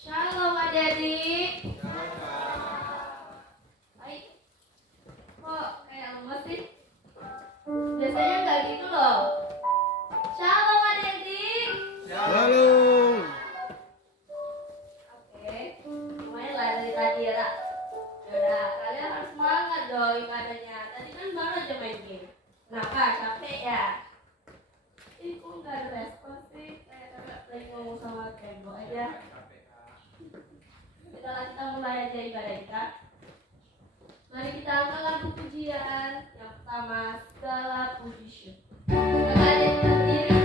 Shalom adik-adik. Baik. Kok kayak lemes sih? Biasanya nggak gitu loh. Shalom adik-adik. Halo. Oke, lumayan lah dari tadi ya. Ra. Yaudah, kalian harus semangat dong ibadahnya. Tadi kan baru aja main game. Kenapa? Capek ya? Ih, kok nggak ada respon sih? Kayak lagi ngomong sama tembok aja. Kita mulai aja ibadah kita. Mari kita angkat lagu pujian. Yang pertama, segala puji syukur. Maka ada yang berdiri.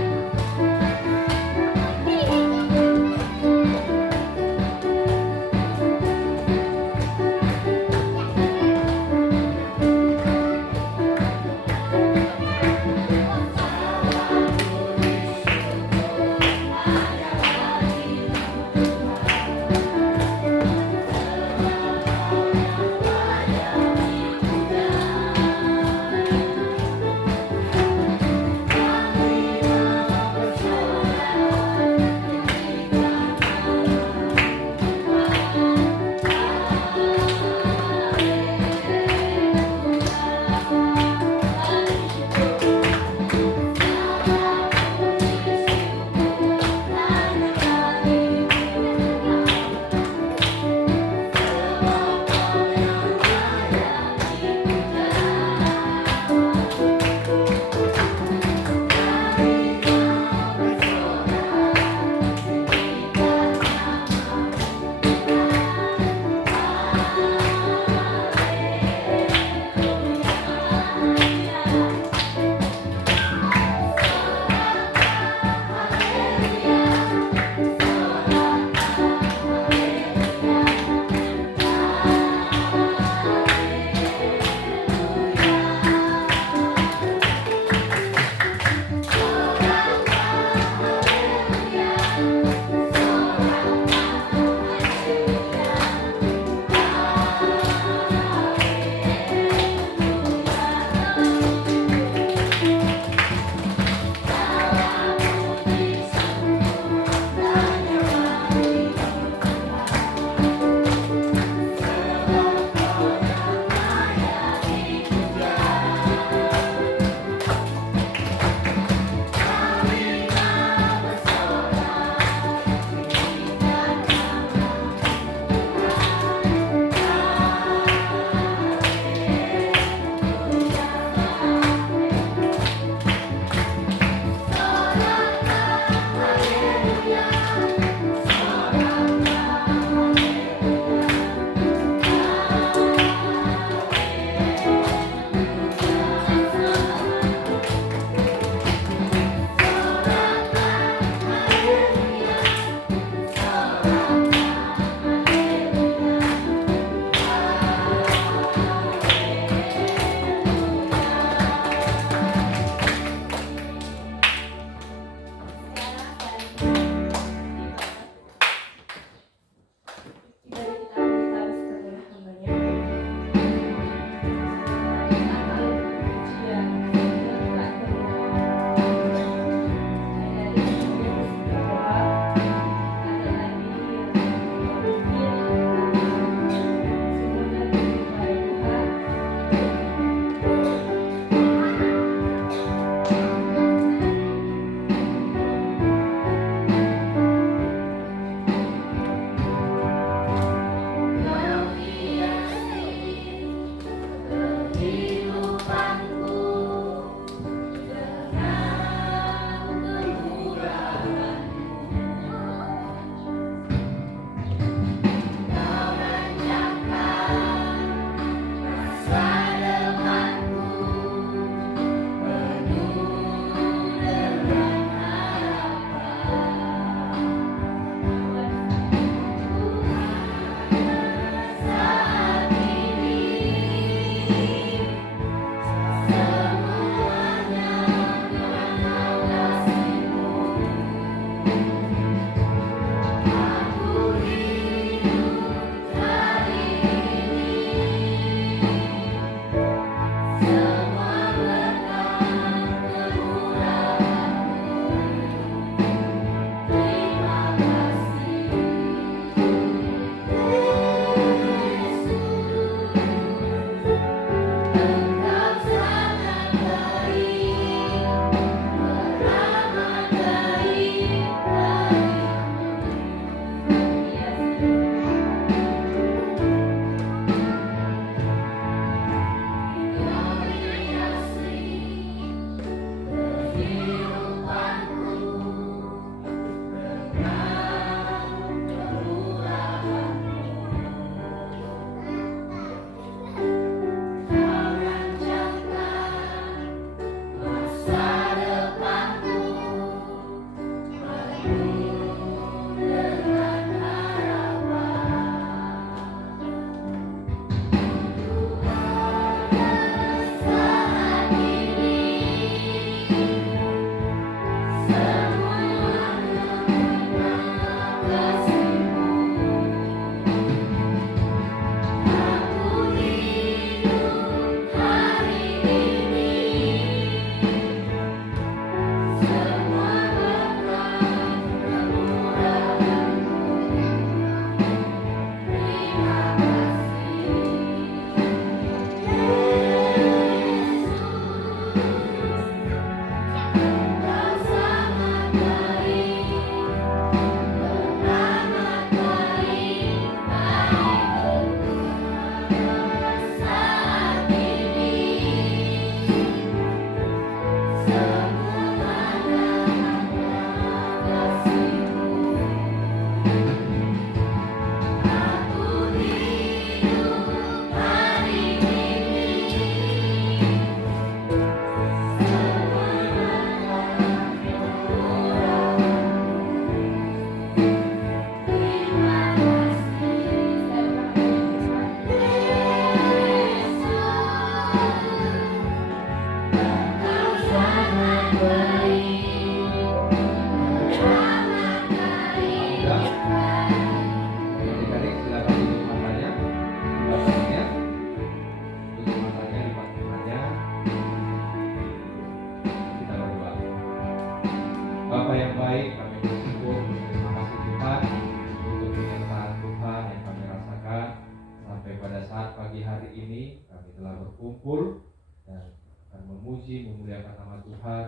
memuji, memuliakan nama Tuhan,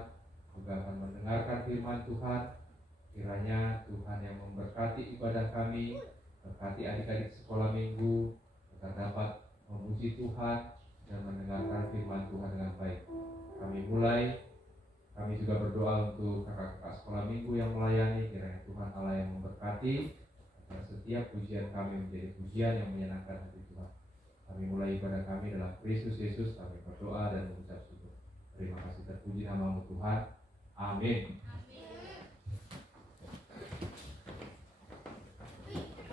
juga akan mendengarkan firman Tuhan. Kiranya Tuhan yang memberkati ibadah kami, berkati adik-adik sekolah minggu, agar dapat memuji Tuhan dan mendengarkan firman Tuhan dengan baik. Kami juga berdoa untuk kakak-kakak sekolah minggu yang melayani. Kiranya Tuhan Allah yang memberkati, agar setiap pujian kami menjadi pujian yang menyenangkan hati Tuhan. Kami mulai ibadah kami dalam Kristus Yesus. Kami berdoa dan mengucap syukur. Terima kasih, terpuji namamu Tuhan. Amin.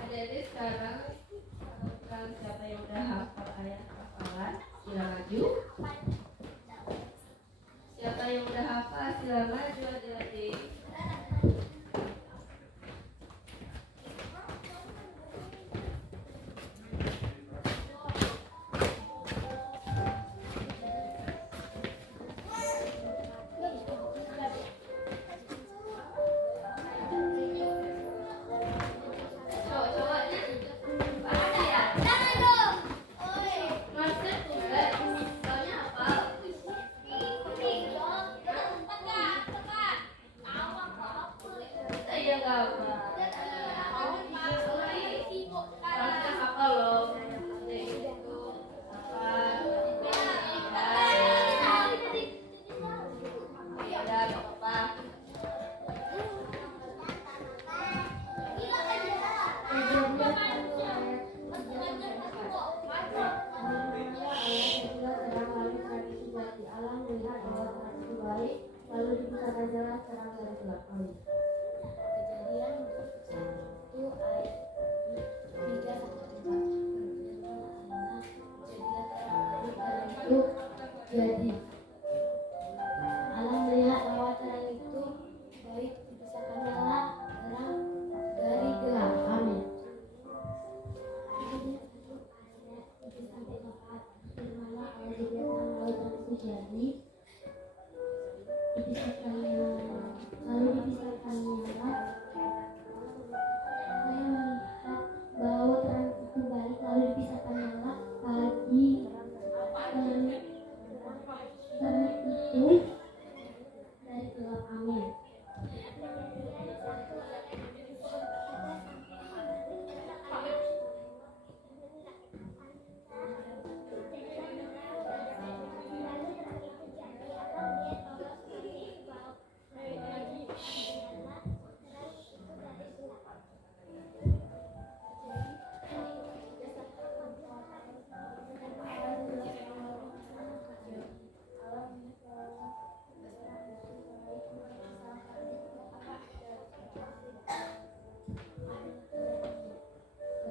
Adik-adik sekarang siapa yang udah hafal ayat hafalan, silakan maju. Siapa yang udah hafal silakan maju adik-adik. Jadi Allah melihat bahwa terang itu baik dipisahkan nyala terang dari gelap. Amin. Jadi dipisahkan nyala, lalu dipisahkan nyala. Saya melihat bahwa terang itu baik, lalu dipisahkan nyala lagi. Terang itu dari gelap. Amin.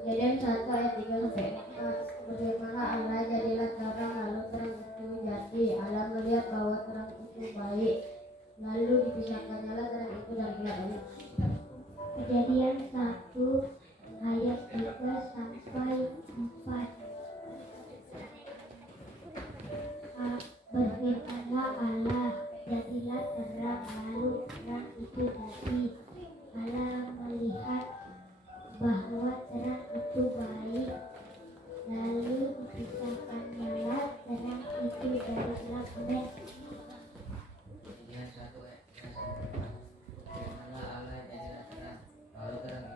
Kejadian 1 ayat 3-4. Bagaimana Allah jadilah terang, lalu terang itu jadi. Allah melihat bahwa terang itu baik, lalu dipisahkan nyala terang itu dari gelap. Kejadian 1 ayat 3-4. Berfirmanlah Allah, jadilah terang, lalu terang itu jadi. Allah melihat bahwa terang itu baik, lalu dipisahkan nyala terang itu dari gelap. Amin. Kejadian 1 ayat 3-4. Firmanlah Allah jadilah terang, lalu terang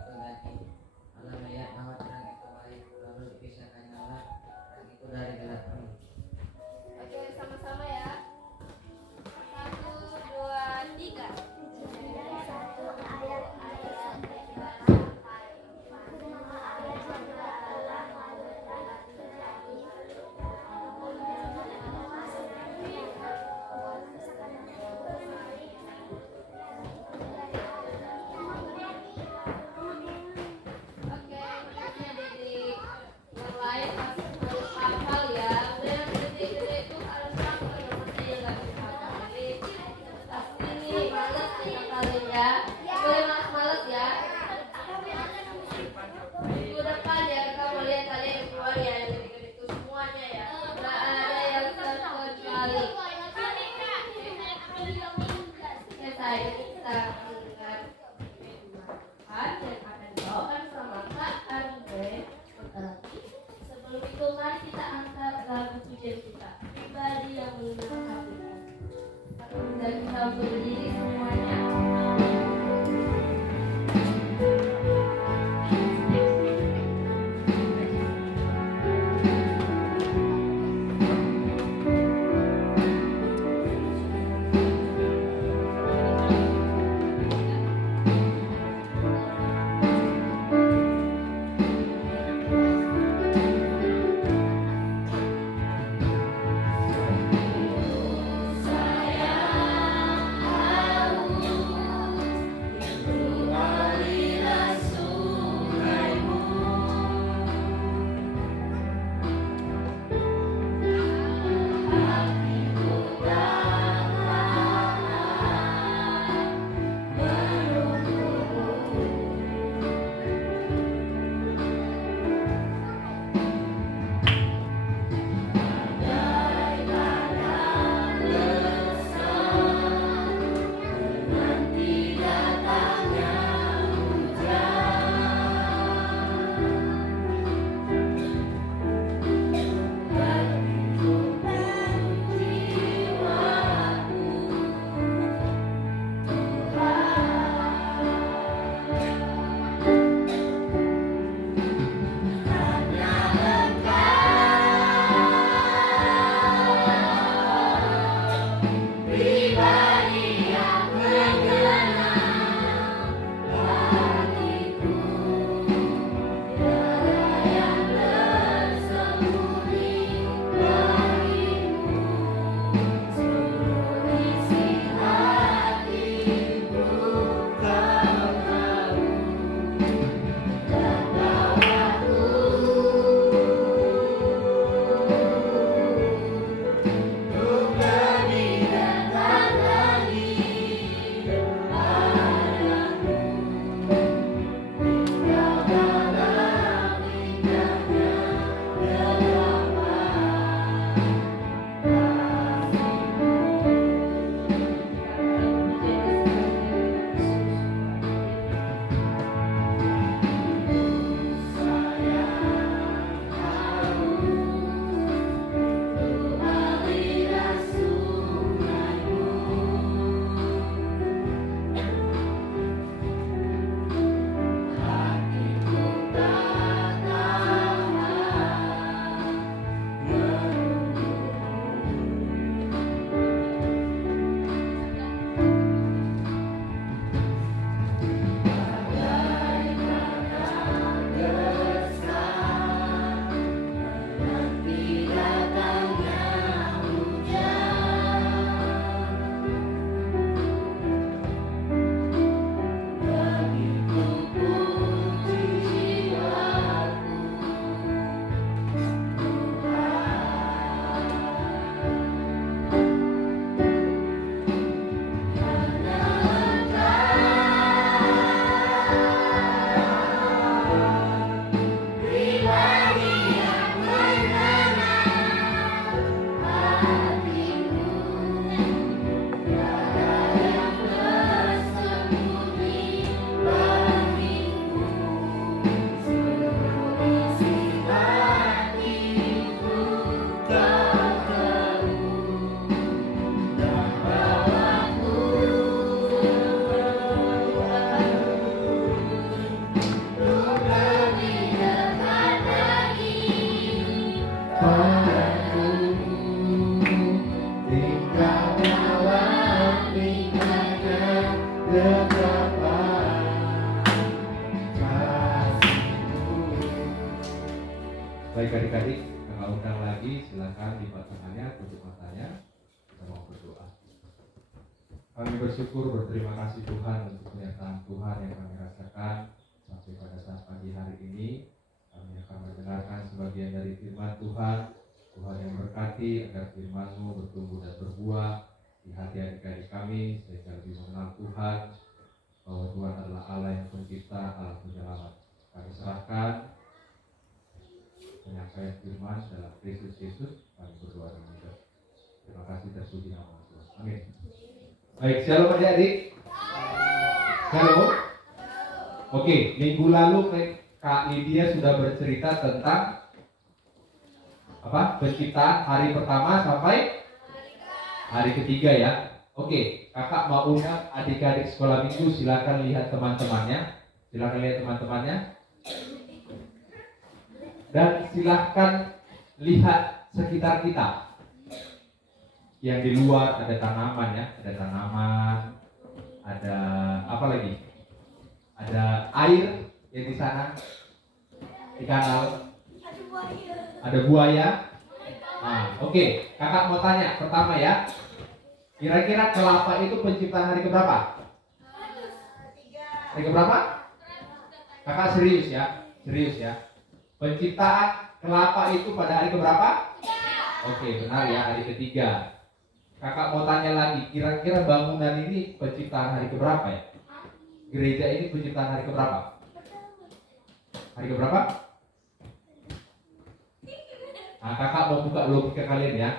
Baik adik-adik, kakak undang lagi, silakan lipat tangannya, tutup matanya, kita mau berdoa. Kami bersyukur, berterima kasih Tuhan untuk pernyataan Tuhan yang kami rasakan sampai pada saat pagi hari ini. Kami akan mendengarkan sebagian dari firman Tuhan. Tuhan yang berkati agar firman-Mu bertumbuh dan berbuah di hati adik-adik kami sehingga lebih mengenal Tuhan, bahwa Tuhan adalah Allah yang pencipta, Allah penyelamat. Kami serahkan penyampaian firman dalam Kristus Yesus, kami berdoa dan berdoa. Terima kasih, terpuji nama Tuhan. Amin. Baik, shalom adik-adik. Shalom. Oke, minggu lalu Kak Lydia sudah bercerita tentang penciptaan hari pertama sampai hari ketiga ya. Oke, kakak mau undang adik-adik sekolah minggu, silakan lihat teman-temannya. Dan silahkan lihat sekitar kita. Yang di luar ada tanaman ya, ada apa lagi? Ada air yang di sana, di kanal. Ada buaya. Nah, oke, kakak mau tanya pertama ya. Kira-kira kelapa itu penciptaan hari keberapa? Hari keberapa? Kakak serius ya. Penciptaan kelapa itu pada hari keberapa? Oke, benar ya, hari ketiga. Kakak mau tanya lagi, kira-kira bangunan ini penciptaan hari keberapa ya? Gereja ini penciptaan hari keberapa? Hari keberapa? Nah, kakak mau buka logika kalian ya.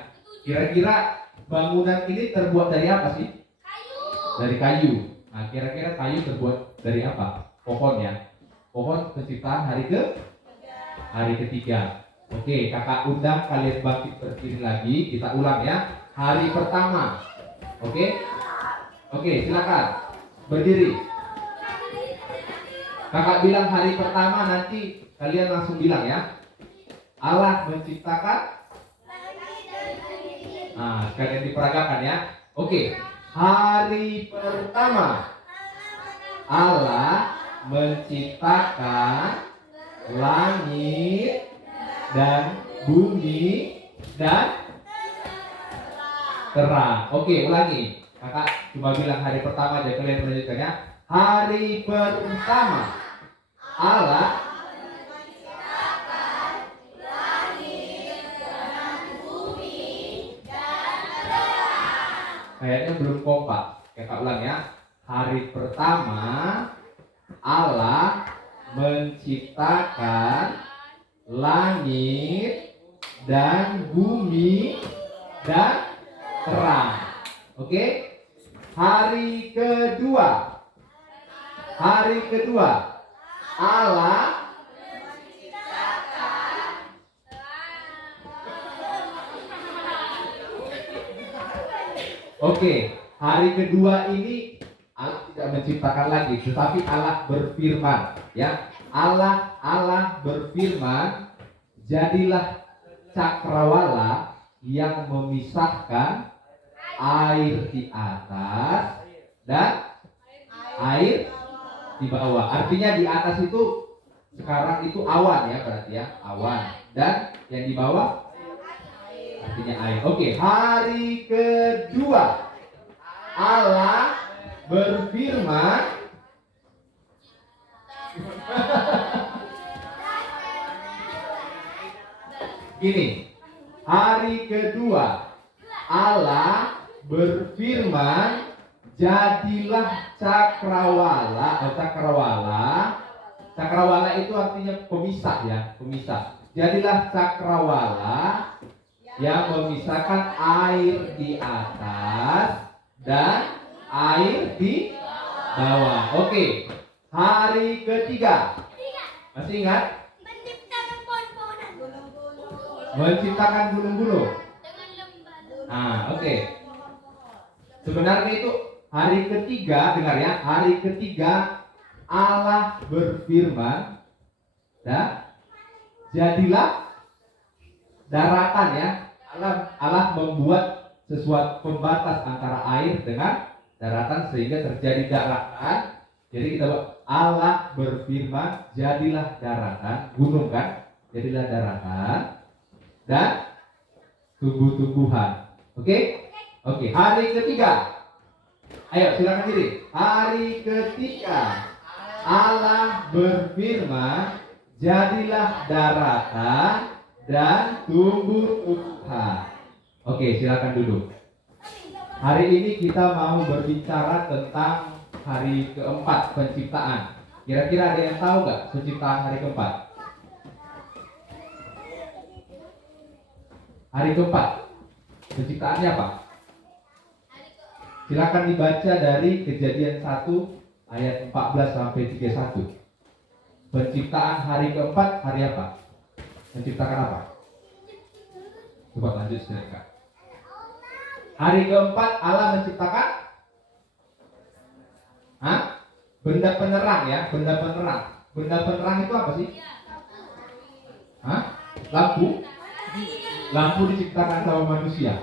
Kira-kira bangunan ini terbuat dari apa sih? Kayu. Dari kayu. Nah, kira-kira kayu terbuat dari apa? Pohon ya. Pohon penciptaan hari ketiga. Oke, kakak undang kalian bangkit berdiri lagi. Kita ulang ya. Hari pertama. Oke, silakan berdiri. Kakak bilang hari pertama, nanti kalian langsung bilang ya. Allah menciptakan. Nah, sekalian diperagakan ya. Oke, hari pertama Allah menciptakan langit dan bumi dan terang. Oke, ulangi. Kakak cuma bilang hari pertama aja, kalian melanjutkannya. Hari pertama Allah menciptakan langit dan bumi dan terang. Kayaknya belum kompak. Kakak ulang ya. Hari pertama Allah menciptakan langit dan bumi dan terang. Oke? Hari kedua Allah menciptakan. Oke, hari kedua ini Allah tidak menciptakan lagi, tetapi Allah berfirman, ya. Allah berfirman, jadilah cakrawala yang memisahkan air di atas dan air di bawah. Artinya di atas itu sekarang itu awan ya, berarti ya, awan, dan yang di bawah artinya air. Oke, hari kedua Allah berfirman, gini, hari kedua Allah berfirman, jadilah cakrawala. Cakrawala itu artinya pemisah ya, pemisah. Jadilah cakrawala yang memisahkan air di atas dan air di bawah. Oke, hari ketiga. Masih ingat? Menciptakan gunung-gunung. Nah, oke. Sebenarnya itu hari ketiga, dengar ya, hari ketiga Allah berfirman, dan jadilah daratan ya. Allah membuat sesuatu pembatas antara air dengan daratan sehingga terjadi daratan. Jadi kita buat Allah berfirman, jadilah daratan, gunung kan? jadilah daratan, dan tumbuh-tumbuhan. Oke? Oke, hari ketiga. Ayo silakan diri. Hari ketiga Allah berfirman, jadilah daratan dan tumbuh-tumbuhan. Oke, silakan duduk. Hari ini kita mau berbicara tentang hari keempat penciptaan. Kira-kira ada yang tahu nggak penciptaan hari keempat? Hari keempat penciptaannya apa? Silakan dibaca dari Kejadian 1 ayat 14 sampai 31. Penciptaan hari keempat hari apa? Menciptakan apa? Coba lanjut silakan. Hari keempat Allah menciptakan benda penerang ya, benda penerang. Benda penerang itu apa sih? Lampu. Lampu diciptakan sama manusia.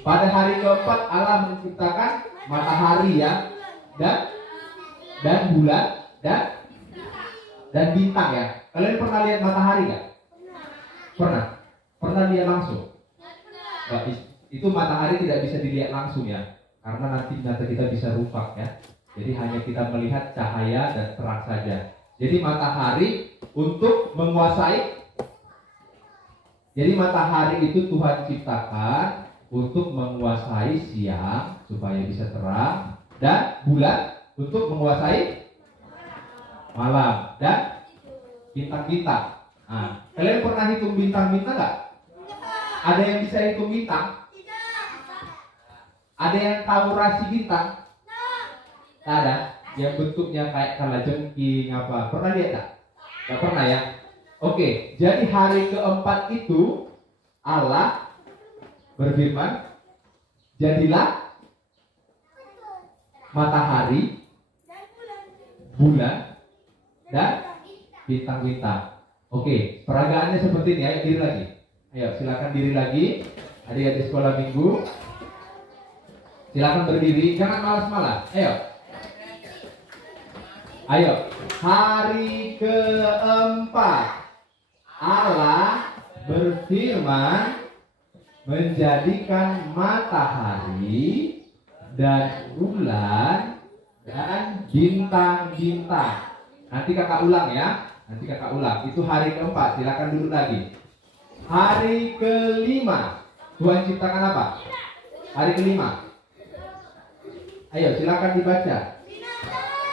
Pada hari keempat Allah menciptakan matahari ya, dan bulan dan bintang ya. Kalian pernah lihat matahari nggak? Pernah? Pernah lihat langsung? Nah, itu matahari tidak bisa dilihat langsung ya, karena nanti kita bisa rupak ya. Jadi hanya kita melihat cahaya dan terang saja. Jadi matahari untuk menguasai. Jadi matahari itu Tuhan ciptakan untuk menguasai siang supaya bisa terang, dan bulan untuk menguasai malam, dan bintang-bintang. Nah, kalian pernah hitung bintang-bintang nggak? Ada yang bisa hitung bintang? Ada yang tahu rasi bintang? Tak ada. Yang bentuknya kayak kalajengking apa? Pernah lihat tak? Nggak pernah ya? Oke, jadi hari keempat itu Allah berfirman, jadilah matahari, bulan, dan bintang-bintang. Oke, peragaannya seperti ini. Ayo diri lagi. Ayo silakan diri lagi. Adik-adik sekolah minggu, silakan berdiri. Jangan malas-malas. Ayo. Ayo. Hari keempat Allah berfirman, menjadikan matahari dan bulan dan bintang-bintang. Nanti kakak ulang ya. Nanti kakak ulang. Itu hari keempat. Silakan duduk lagi. Hari kelima Tuhan ciptakan apa? Hari kelima. Ayo silakan dibaca.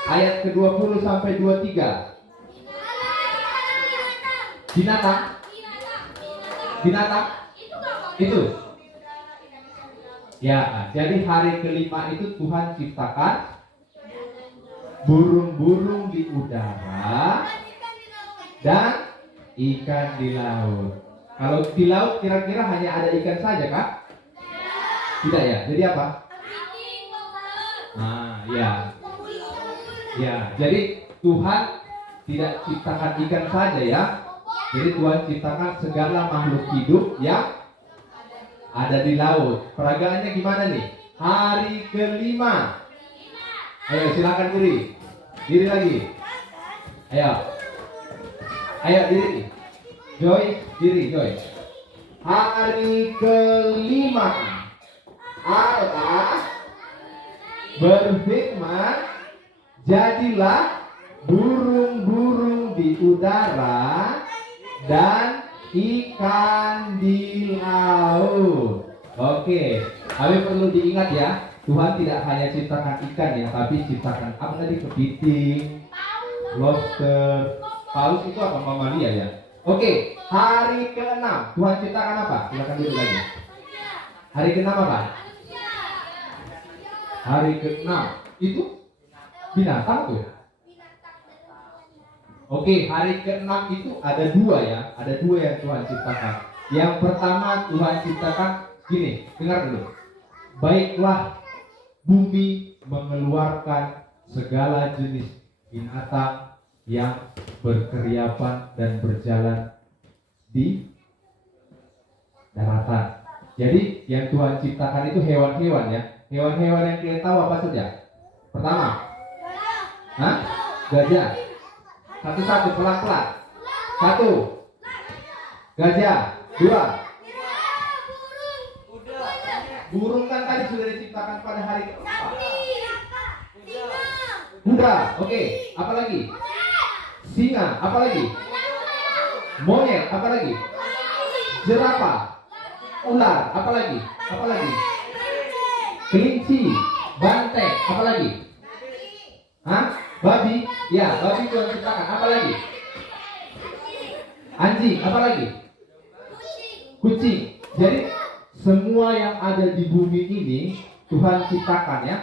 Ayat ke-20 sampai 23. Binatang. Binatang. Itu. Ya, jadi hari kelima itu Tuhan ciptakan burung-burung di udara dan ikan di laut. Kalau di laut kira-kira hanya ada ikan saja kah? Tidak ya. Jadi apa? Ya. Ya, jadi Tuhan tidak ciptakan ikan saja ya. Jadi Tuhan ciptakan segala makhluk hidup yang ada di laut. Peragaannya gimana nih? Hari kelima. Ayo silakan diri. Diri lagi. Ayo. Ayo diri. Joy, diri Joy. Hari kelima Allah berfirman, jadilah burung-burung di udara dan ikan di laut. Oke, tapi perlu diingat ya, Tuhan tidak hanya ciptakan ikan ya, tapi ciptakan apa tadi? Kepiting, lobster, paus itu apa? Mamalia ya. Oke, hari ke-6 Tuhan ciptakan apa? Silakan dulu lagi. Hari ke-6 apa? Hari ke-6 itu binatang tuh. Oke, hari ke-6 itu ada dua ya. Ada dua yang Tuhan ciptakan. Yang pertama Tuhan ciptakan gini, dengar dulu. Baiklah bumi mengeluarkan segala jenis binatang yang berkeriapan dan berjalan di daratan. Jadi yang Tuhan ciptakan itu hewan-hewan ya. Hewan-hewan yang kalian tahu apa saja? Pertama, gajah. Satu-satu pelan-pelan. 1. Gajah. 2. Burung kan tadi sudah diciptakan pada hari keempat. Kuda. Oke. Apa lagi? Singa. Apa lagi? Monyet. Apa lagi? Jerapah. Ular. Apa lagi? Apa lagi? Kelinci. Banteng. Apa lagi? Hah? Babi. Ya, babi Tuhan ciptakan. Apa lagi? Anjing. Apa lagi? Kucing. Jadi semua yang ada di bumi ini Tuhan ciptakan ya.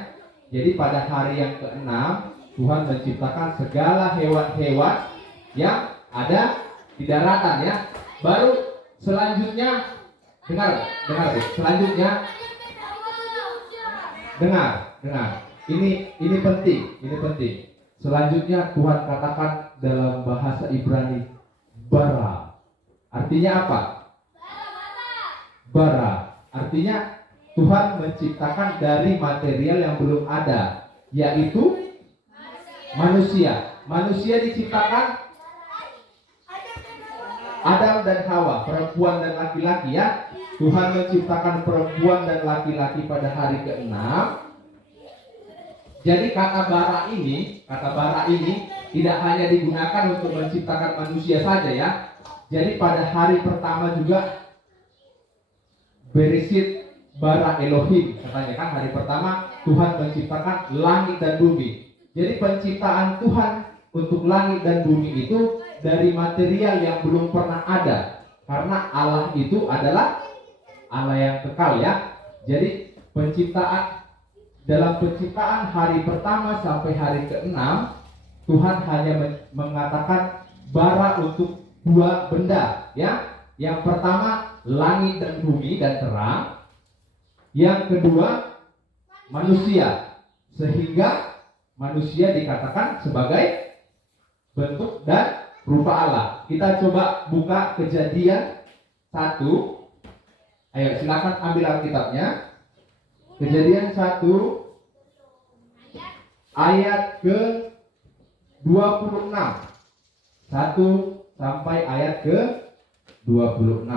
Jadi pada hari yang ke-6 Tuhan menciptakan segala hewan-hewan yang ada di daratan ya. Baru selanjutnya dengar. Selanjutnya dengar. Ini penting. Selanjutnya Tuhan katakan dalam bahasa Ibrani bara. Artinya apa? Bara. Artinya Tuhan menciptakan dari material yang belum ada, yaitu manusia. Manusia diciptakan Adam dan Hawa, perempuan dan laki-laki ya. Tuhan menciptakan perempuan dan laki-laki pada hari ke-6. Jadi kata bara ini tidak hanya digunakan untuk menciptakan manusia saja ya. Jadi pada hari pertama juga Bereshit bara Elohim, katanya kan hari pertama Tuhan menciptakan langit dan bumi. Jadi penciptaan Tuhan untuk langit dan bumi itu dari material yang belum pernah ada. Karena Allah itu adalah Allah yang kekal ya. Jadi dalam penciptaan hari pertama sampai hari ke-6 Tuhan hanya mengatakan bara untuk 2 benda ya. Yang pertama langit dan bumi dan terang. Yang kedua manusia. Sehingga manusia dikatakan sebagai bentuk dan rupa Allah. Kita coba buka Kejadian 1. Ayo silakan ambil Alkitabnya. Kejadian 1 ayat ke 26. 1 sampai ayat ke 26.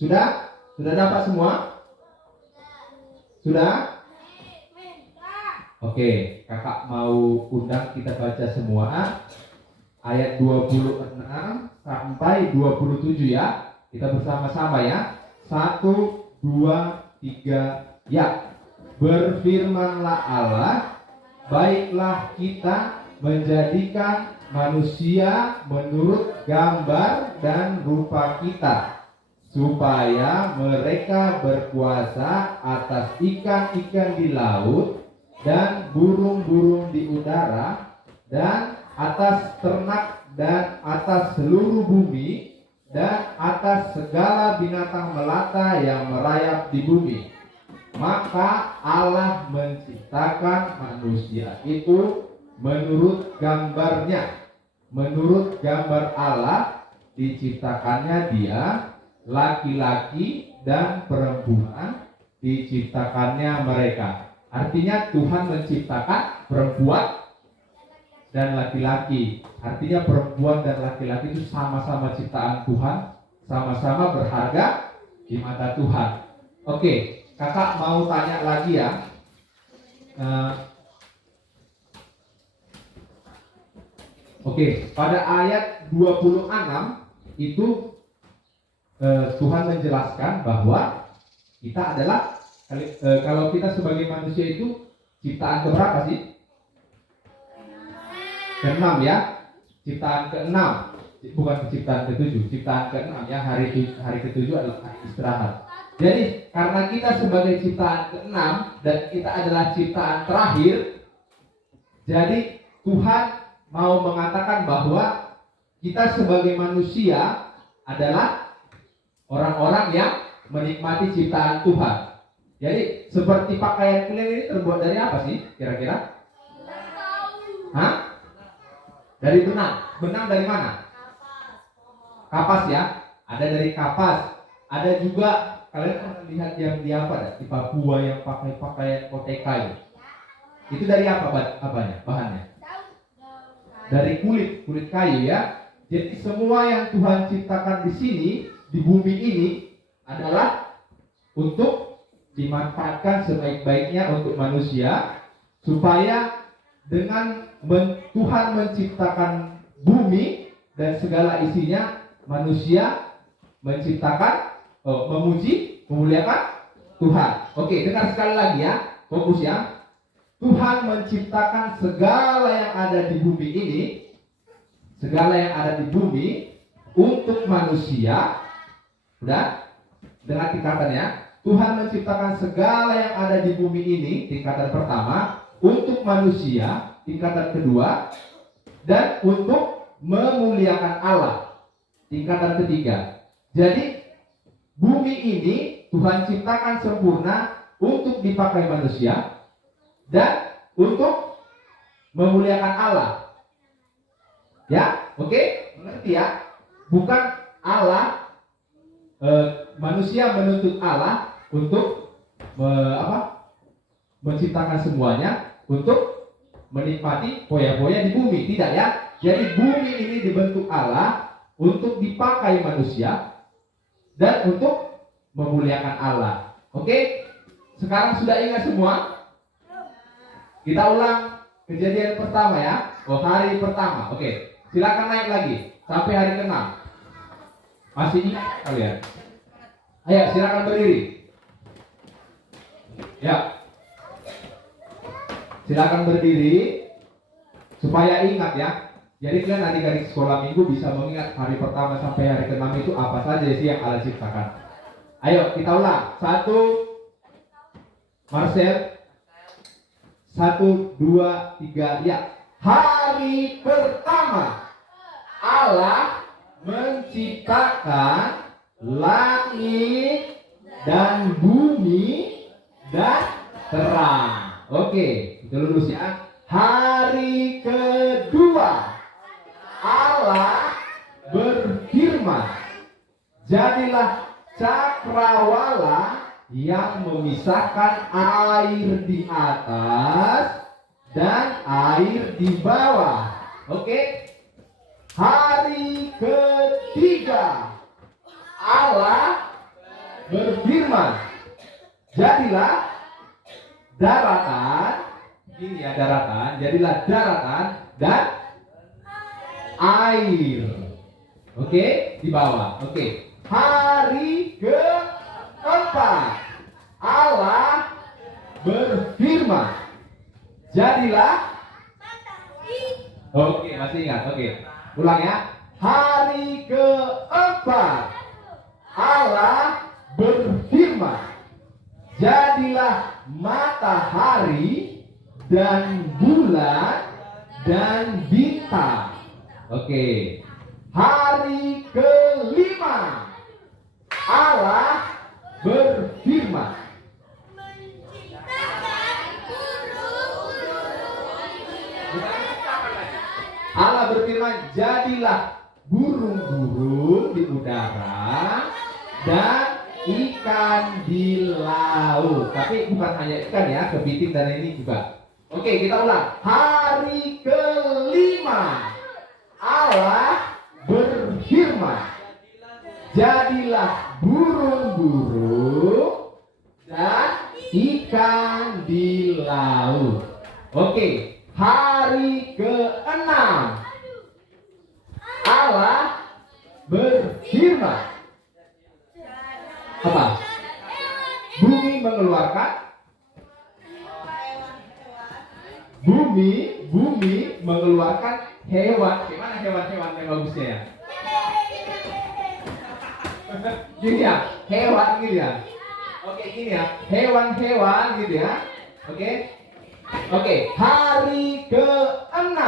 Sudah? Sudah dapat semua? Sudah? Oke, kakak mau undang kita baca semua ayat 26 sampai 27 ya. Kita bersama-sama ya. 1, 2, 3, ya. Berfirmanlah Allah, baiklah kita menjadikan manusia menurut gambar dan rupa kita, supaya mereka berkuasa atas ikan-ikan di laut dan burung-burung di udara dan atas ternak dan atas seluruh bumi dan atas segala binatang melata yang merayap di bumi. Maka Allah menciptakan manusia itu menurut gambarnya. Menurut gambar Allah diciptakannya dia, laki-laki dan perempuan diciptakannya mereka. Artinya Tuhan menciptakan perempuan dan laki-laki. Artinya perempuan dan laki-laki itu sama-sama ciptaan Tuhan, sama-sama berharga di mata Tuhan. Oke, kakak mau tanya lagi ya. Oke, pada ayat 26 itu Tuhan menjelaskan bahwa kita adalah kalau kita sebagai manusia itu ciptaan keberapa sih? Ke-6 ya. Ciptaan ke-6, bukan ciptaan ke-7, ciptaan ke-6 ya. Hari ke-7 adalah istirahat. Jadi karena kita sebagai ciptaan ke-6 dan kita adalah ciptaan terakhir, jadi Tuhan mau mengatakan bahwa kita sebagai manusia adalah orang-orang yang menikmati ciptaan Tuhan. Jadi seperti pakaian kalian ini terbuat dari apa sih kira-kira? Hah? Dari benang. Benang dari mana? Kapas ya. Ada dari kapas. Ada juga kalian pernah lihat yang di apa? Di Papua yang pakai pakaian kotek kayu. Itu dari apa apanya? Bahannya? Dari kulit kayu ya. Jadi semua yang Tuhan ciptakan di sini, di bumi ini adalah untuk dimanfaatkan sebaik-baiknya untuk manusia, supaya dengan Tuhan menciptakan bumi dan segala isinya, manusia menciptakan, memuji, memuliakan Tuhan. Oke, dengar sekali lagi ya, fokus ya. Tuhan menciptakan segala yang ada di bumi ini, segala yang ada di bumi untuk manusia. Udah? Dengan tingkatannya, Tuhan menciptakan segala yang ada di bumi ini, tingkatan pertama, untuk manusia, tingkatan kedua, dan untuk memuliakan Allah, tingkatan ketiga. Jadi bumi ini Tuhan ciptakan sempurna untuk dipakai manusia dan untuk memuliakan Allah. Ya, oke? Mengerti ya? Bukan Allah, manusia menuntut Allah untuk menciptakan semuanya untuk menikmati poya-poya di bumi. Tidak ya? Jadi bumi ini dibentuk Allah untuk dipakai manusia dan untuk memuliakan Allah. Oke? Sekarang sudah ingat semua? Kita ulang kejadian pertama ya. Hari pertama. Oke. Silakan naik lagi sampai hari ke-6. Masih ingat kalian? Ayo silakan berdiri. Ya. Silakan berdiri supaya ingat ya. Jadi kalian adik-adik sekolah minggu bisa mengingat hari pertama sampai hari ke-6 itu apa saja sih yang Allah ciptakan. Ayo kita ulang. 1, Marcel. 1, 2, 3, ya. Hari pertama Allah menciptakan langit dan bumi dan terang. Oke, kita lurus ya. Hari kedua Allah berfirman, jadilah cakrawala yang memisahkan air di atas dan air di bawah. Oke. Hari ketiga Allah berfirman, jadilah daratan. Ini ya daratan. Jadilah daratan dan air. Oke, di bawah. Oke. Hari keempat Allah berfirman, jadilah. Oke, masih ingat. Oke. Ulang ya. Hari keempat Allah berfirman, jadilah matahari dan bulan dan bintang. Oke. Hari kelima Allah berfirman, Allah berfirman, jadilah burung-burung di udara dan ikan di laut. Tapi bukan hanya ikan ya, kepiting dan ini juga. Oke, kita ulang. Hari kelima Allah berfirman, jadilah burung-burung dan ikan di laut. Oke. Hari ke-6 Allah berfirman, apa? Bumi mengeluarkan hewan. Gimana hewan-hewan yang bagusnya ya? Gini ya, hewan gitu ya. Oke, gini ya, hewan-hewan gitu ya. Oke. Oke, hari ke-6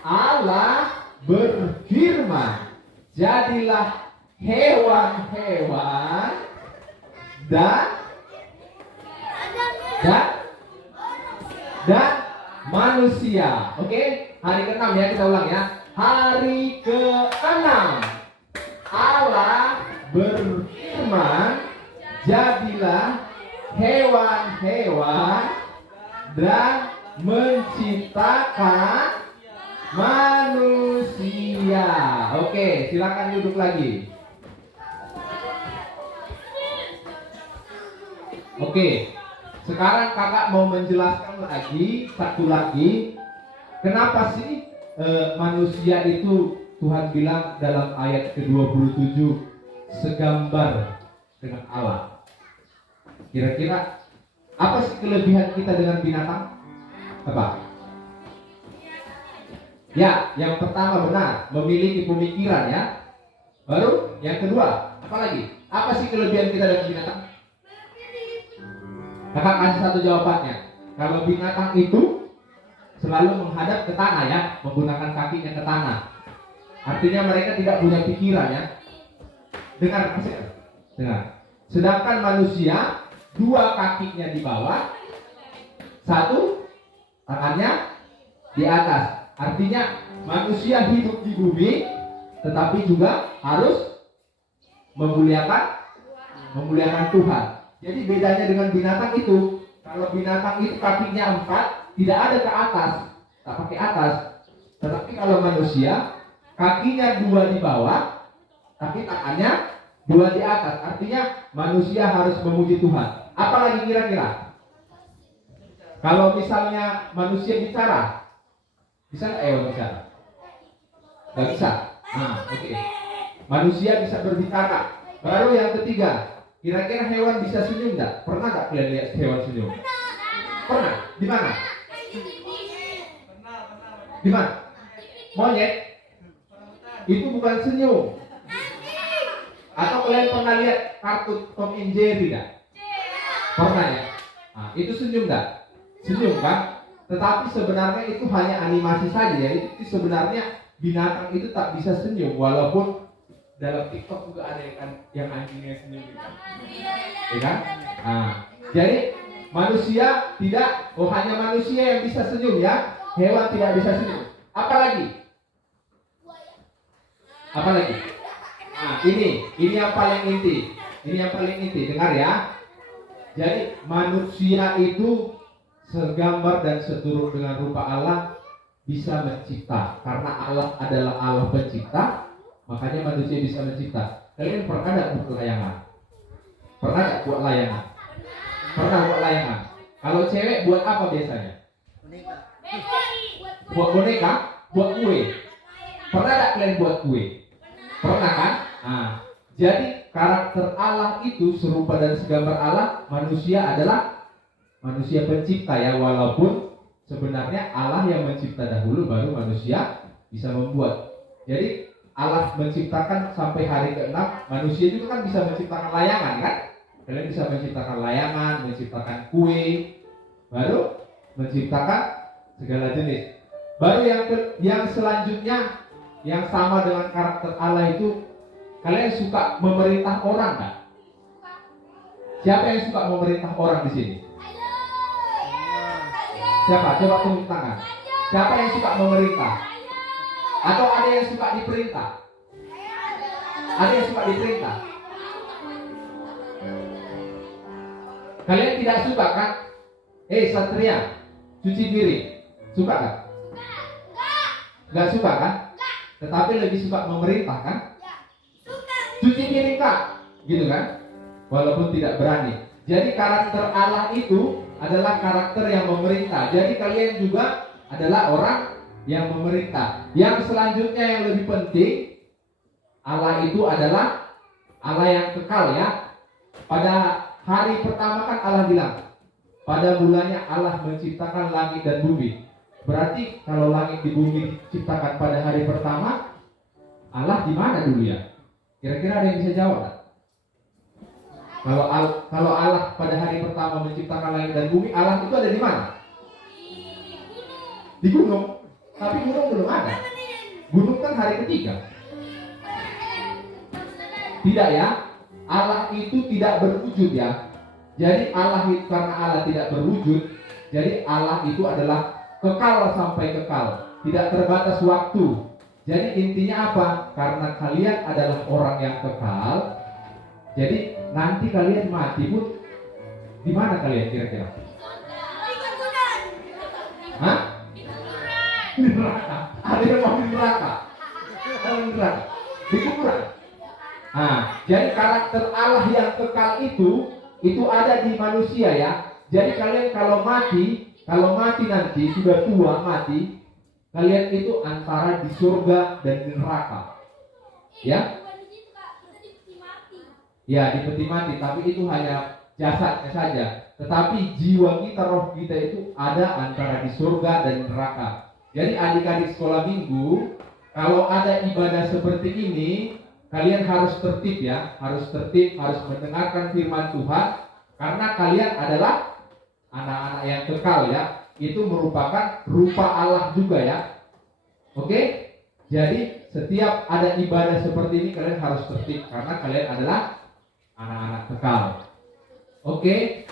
Allah berfirman, jadilah hewan-hewan dan manusia. Oke, hari ke-6 ya, kita ulang ya. Hari ke-6 Allah berfirman, jadilah hewan-hewan dan menciptakan manusia. Iya, oke, silakan duduk lagi. Oke, sekarang kakak mau menjelaskan lagi, satu lagi. Kenapa sih manusia itu Tuhan bilang dalam ayat ke-27 segambar dengan Allah? Kira-kira apa sih kelebihan kita dengan binatang? Apa? Ya, yang pertama benar, memiliki pemikiran ya. Baru yang kedua, apa lagi? Apa sih kelebihan kita dengan binatang? Kakak kasih satu jawabannya. Kalau binatang itu selalu menghadap ke tanah ya, menggunakan kakinya ke tanah. Artinya mereka tidak punya pikiran ya. Dengar, dengar. Sedangkan manusia, dua kakinya di bawah, satu tangannya di atas. Artinya manusia hidup di bumi, tetapi juga harus memuliakan Tuhan. Jadi bedanya dengan binatang itu, kalau binatang itu kakinya 4, tidak ada ke atas, tak pakai atas. Tetapi kalau manusia, kakinya 2 di bawah, tapi tangannya 2 di atas. Artinya manusia harus memuji Tuhan. Apalagi kira-kira? Kalau misalnya manusia bicara, bisa nggak hewan bicara? Nggak bisa. Nah, oke. Manusia bisa berbicara. Baru yang ketiga, kira-kira hewan bisa senyum nggak? Pernah nggak kalian lihat hewan senyum? Pernah? Di mana? Di mana? Monyet? Itu bukan senyum. Atau kalian pernah lihat kartun Tom and Jerry nggak? Pernah ya? Nah, itu senyum nggak? Senyum kan? Tetapi sebenarnya itu hanya animasi saja ya. Itu sebenarnya binatang itu tak bisa senyum, walaupun dalam TikTok juga ada yang anjingnya senyum gitu. Ya kan? Nah, jadi manusia tidak, hanya manusia yang bisa senyum ya. Hewan tidak bisa senyum. Apalagi? Apalagi? Nah, ini yang paling inti. Ini yang paling inti. Dengar ya. Jadi manusia itu segambar dan seturut dengan rupa Allah, bisa mencipta. Karena Allah adalah Allah pencipta, makanya manusia bisa mencipta. Kalian pernah nggak buat layangan? Pernah nggak buat layangan? Pernah buat layangan? Kalau cewek buat apa biasanya? Buat boneka? Buat kue? Pernah nggak kalian buat kue? Pernah kan? Nah, jadi karakter Allah itu serupa dan segambar Allah. Manusia adalah manusia pencipta ya, walaupun sebenarnya Allah yang mencipta dahulu, baru manusia bisa membuat. Jadi Allah menciptakan sampai hari ke-6, manusia juga kan bisa menciptakan layangan kan? Kalian bisa menciptakan layangan, menciptakan kue, baru menciptakan segala jenis. Baru yang selanjutnya yang sama dengan karakter Allah itu, kalian suka memerintah orang nggak? Siapa yang suka memerintah orang di sini? Siapa? Coba tunjuk tangan. Siapa yang suka memerintah? Atau ada yang suka diperintah? Ada yang suka diperintah? Kalian tidak suka kan? Satria, cuci piring. Suka kan? Gak suka kan? Tetapi lebih suka memerintah kan? Cuci piring kak, gitu kan? Walaupun tidak berani. Jadi karakter Allah itu adalah karakter yang memerintah. Jadi kalian juga adalah orang yang memerintah. Yang selanjutnya yang lebih penting, Allah itu adalah Allah yang kekal ya. Pada hari pertama kan Allah bilang, pada mulanya Allah menciptakan langit dan bumi. Berarti kalau langit di bumi diciptakan pada hari pertama, Allah di mana dulu ya? Kira-kira ada yang bisa jawab tak? Kalau Allah pada hari pertama menciptakan langit dan bumi, Allah itu ada di mana? Di gunung. Tapi gunung belum ada. Gunung kan hari ketiga. Tidak ya. Allah itu tidak berwujud ya. Jadi Allah itu, karena Allah tidak berwujud, jadi Allah itu adalah kekal sampai kekal, tidak terbatas waktu. Jadi intinya apa? Karena kalian adalah orang yang kekal, jadi nanti kalian mati pun di mana kalian kira-kira? Hah? Di neraka. Ada yang mau di neraka? atau di neraka? Di kuburan. Nah, jadi karakter Allah yang kekal itu ada di manusia ya. Jadi kalian kalau mati nanti sudah tua mati, kalian itu antara di surga dan di neraka. Ya? Ya, di peti mati, tapi itu hanya jasadnya saja. Tetapi jiwa kita, roh kita itu ada antara di surga dan di neraka. Jadi adik-adik sekolah minggu, kalau ada ibadah seperti ini, kalian harus tertib ya, harus mendengarkan firman Tuhan, karena kalian adalah anak-anak yang kekal ya. Itu merupakan rupa Allah juga ya. Oke? Jadi setiap ada ibadah seperti ini kalian harus tertib karena kalian adalah anak-anak kekal. Oke?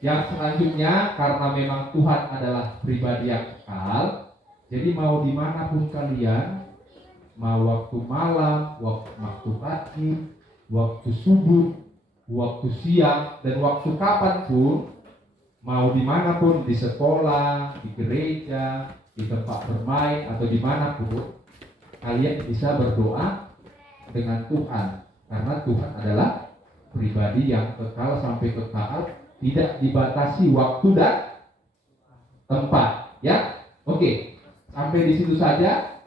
Yang selanjutnya, karena memang Tuhan adalah pribadi yang kekal, jadi mau dimanapun kalian, mau waktu malam, waktu pagi, waktu subuh, waktu siang, dan waktu kapanpun, mau dimanapun, di sekolah, di gereja, di tempat bermain, atau dimanapun, kalian bisa berdoa dengan Tuhan, karena Tuhan adalah pribadi yang kekal sampai kekal, tidak dibatasi waktu dan tempat. Ya, oke, sampai di situ saja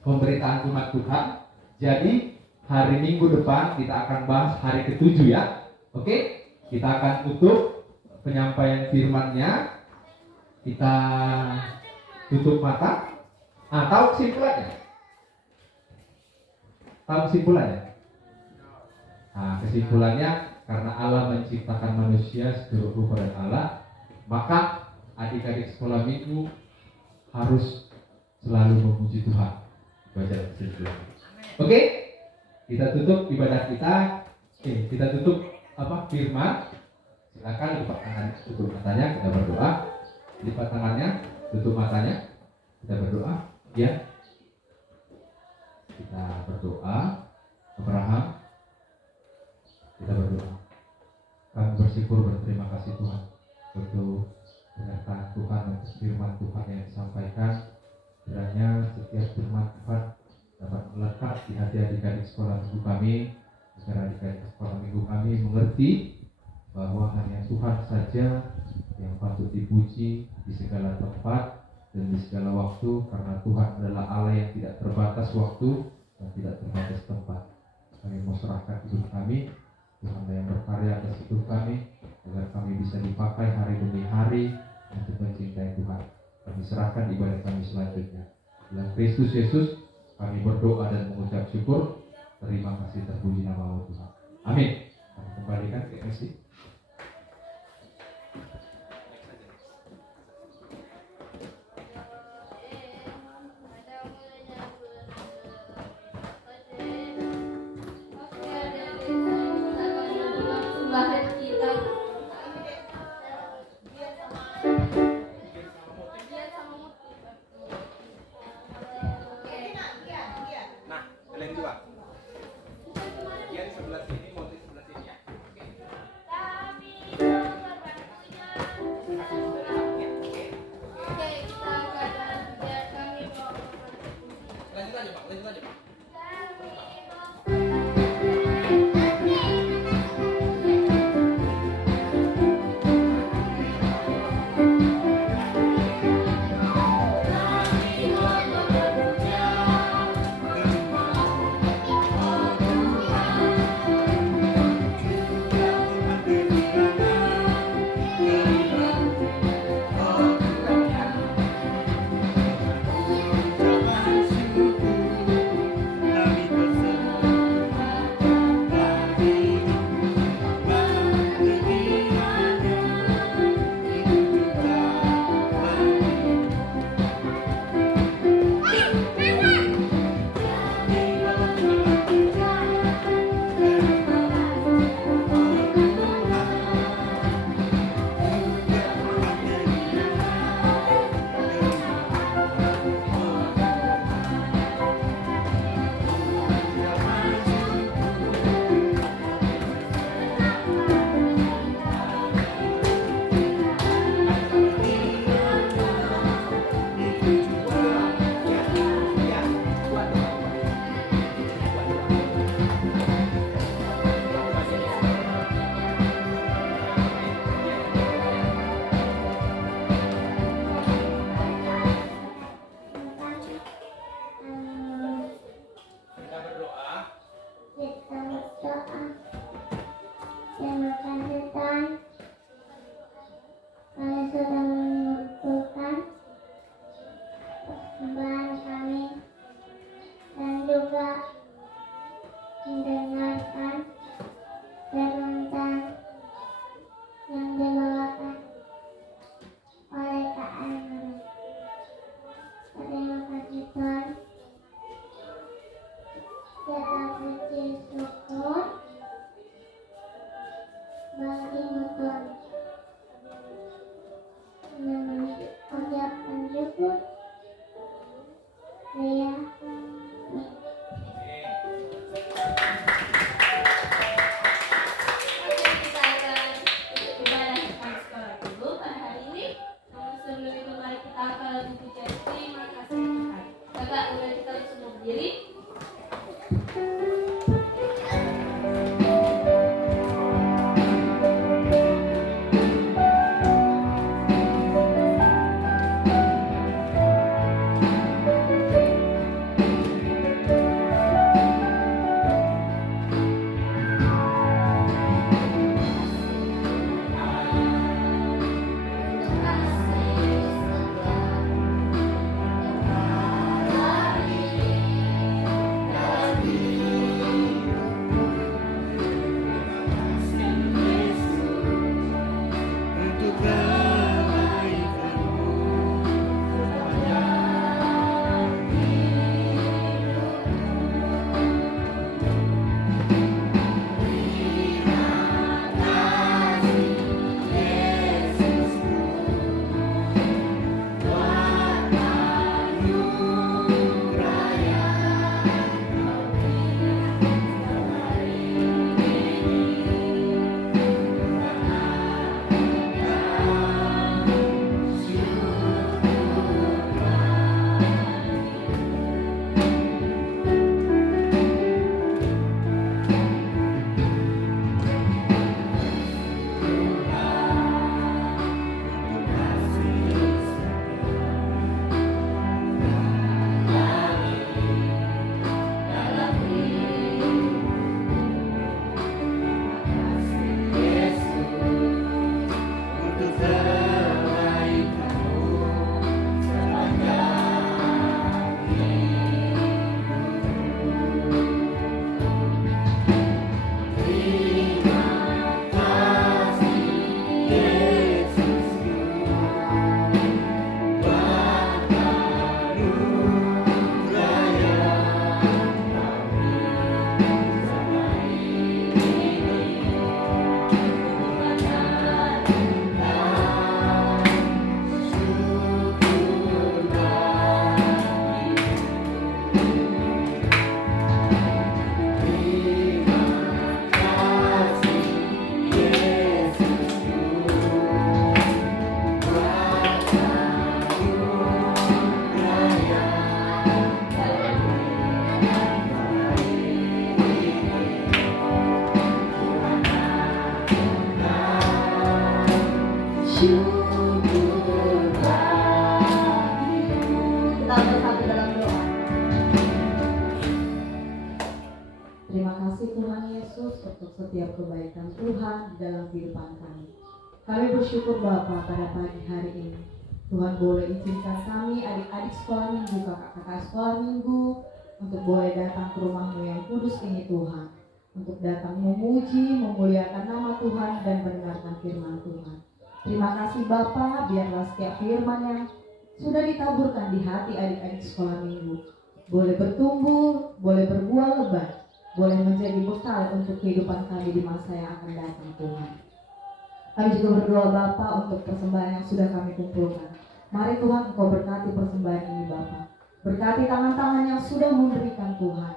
pemberitaan firman Tuhan. Jadi hari Minggu depan kita akan bahas hari ke-7 ya. Oke, kita akan tutup penyampaian firman-Nya. Kita tutup mata. Tahu kesimpulannya? Kesimpulannya, karena Allah menciptakan manusia seturut rupa dan Allah, maka adik-adik sekolah minggu harus selalu memuji Tuhan. Baca kesimpulan. Oke, kita tutup ibadah kita. Kita tutup firman. Silakan lipat tangan, tutup matanya, kita berdoa. Lipat tangannya, tutup matanya, kita berdoa. Ya, kita berdoa. Abraham, kita berdoa. Kami bersyukur, berterima kasih Tuhan untuk kedatangan Tuhan dan firman Tuhan yang disampaikan. Kiranya setiap firman Tuhan dapat melekat di hati adik-adik sekolah minggu kami, agar adik-adik sekolah minggu kami mengerti bahwa hanya Tuhan saja yang patut dipuji di segala tempat dan di segala waktu, karena Tuhan adalah Allah yang tidak terbatas waktu dan tidak terbatas tempat. Kami mau serahkan hidup kami, Tuhan yang berkarya atas hidup kami, agar kami bisa dipakai hari demi hari untuk mencintai Tuhan. Kami serahkan ibadah kami selanjutnya. Dalam Kristus Yesus kami berdoa dan mengucap syukur. Terima kasih, terpuji nama-Mu Tuhan. Amin. Kami kembalikan ke MC. Boleh kita semua berdiri? Kita bersatu dalam doa. Terima kasih Tuhan Yesus untuk setiap kebaikan Tuhan di dalam kehidupan kami. Kami bersyukur Bapa pada pagi hari ini. Tuhan boleh izinkan kami adik-adik sekolah minggu, kakak-kakak sekolah minggu untuk boleh datang ke rumah-Mu yang kudus ini Tuhan. Untuk datang memuji, memuliakan nama Tuhan dan mendengarkan firman Tuhan. Terima kasih Bapa, biarlah setiap firman yang sudah ditaburkan di hati adik-adik sekolah minggu boleh bertumbuh, boleh berbuah lebat, boleh menjadi bekal untuk kehidupan kami di masa yang akan datang Tuhan. Kami juga berdoa Bapa untuk persembahan yang sudah kami kumpulkan. Mari Tuhan Engkau berkati persembahan ini Bapa. Berkati tangan-tangan yang sudah memberikan Tuhan.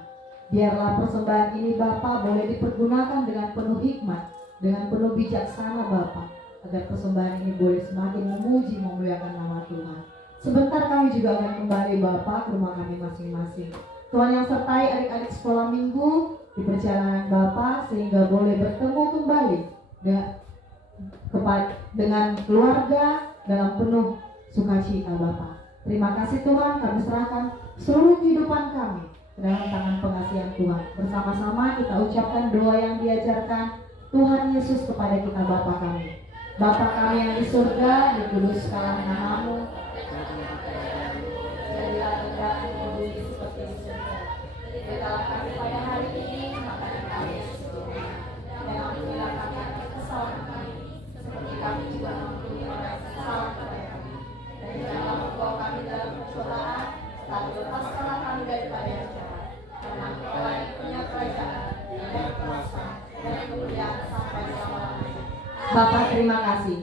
Biarlah persembahan ini Bapa boleh dipergunakan dengan penuh hikmat, dengan penuh bijaksana Bapa, agar persembahan ini boleh semakin memuji, memuliakan nama Tuhan. Sebentar kami juga akan kembali Bapa ke rumah kami masing-masing. Tuhan yang sertai adik-adik sekolah minggu di perjalanan Bapa sehingga boleh bertemu kembali dengan keluarga dalam penuh sukacita Bapa. Terima kasih Tuhan, kami serahkan seluruh kehidupan kami ke dalam tangan pengasihan Tuhan. Bersama-sama kita ucapkan doa yang diajarkan Tuhan Yesus kepada kita Bapa kami. Bapa kami yang di surga, dikuduskanlah nama-Mu. Jadilah kehendakmu di bumi seperti di surga. Berikanlah kami pada hari ini makanan kami yang secukupnya. Dan ampunilah kami atas kesalahan kami, seperti kami juga mengampuni orang yang bersalah kepada kami. Dan janganlah membawa kami dalam pencobaan, tetapi lepaskanlah kami daripada yang jahat. Karena Engkau yang punya kerajaan dan kuasa dan kemuliaan sampai selama-lamanya. Bapak terima kasih.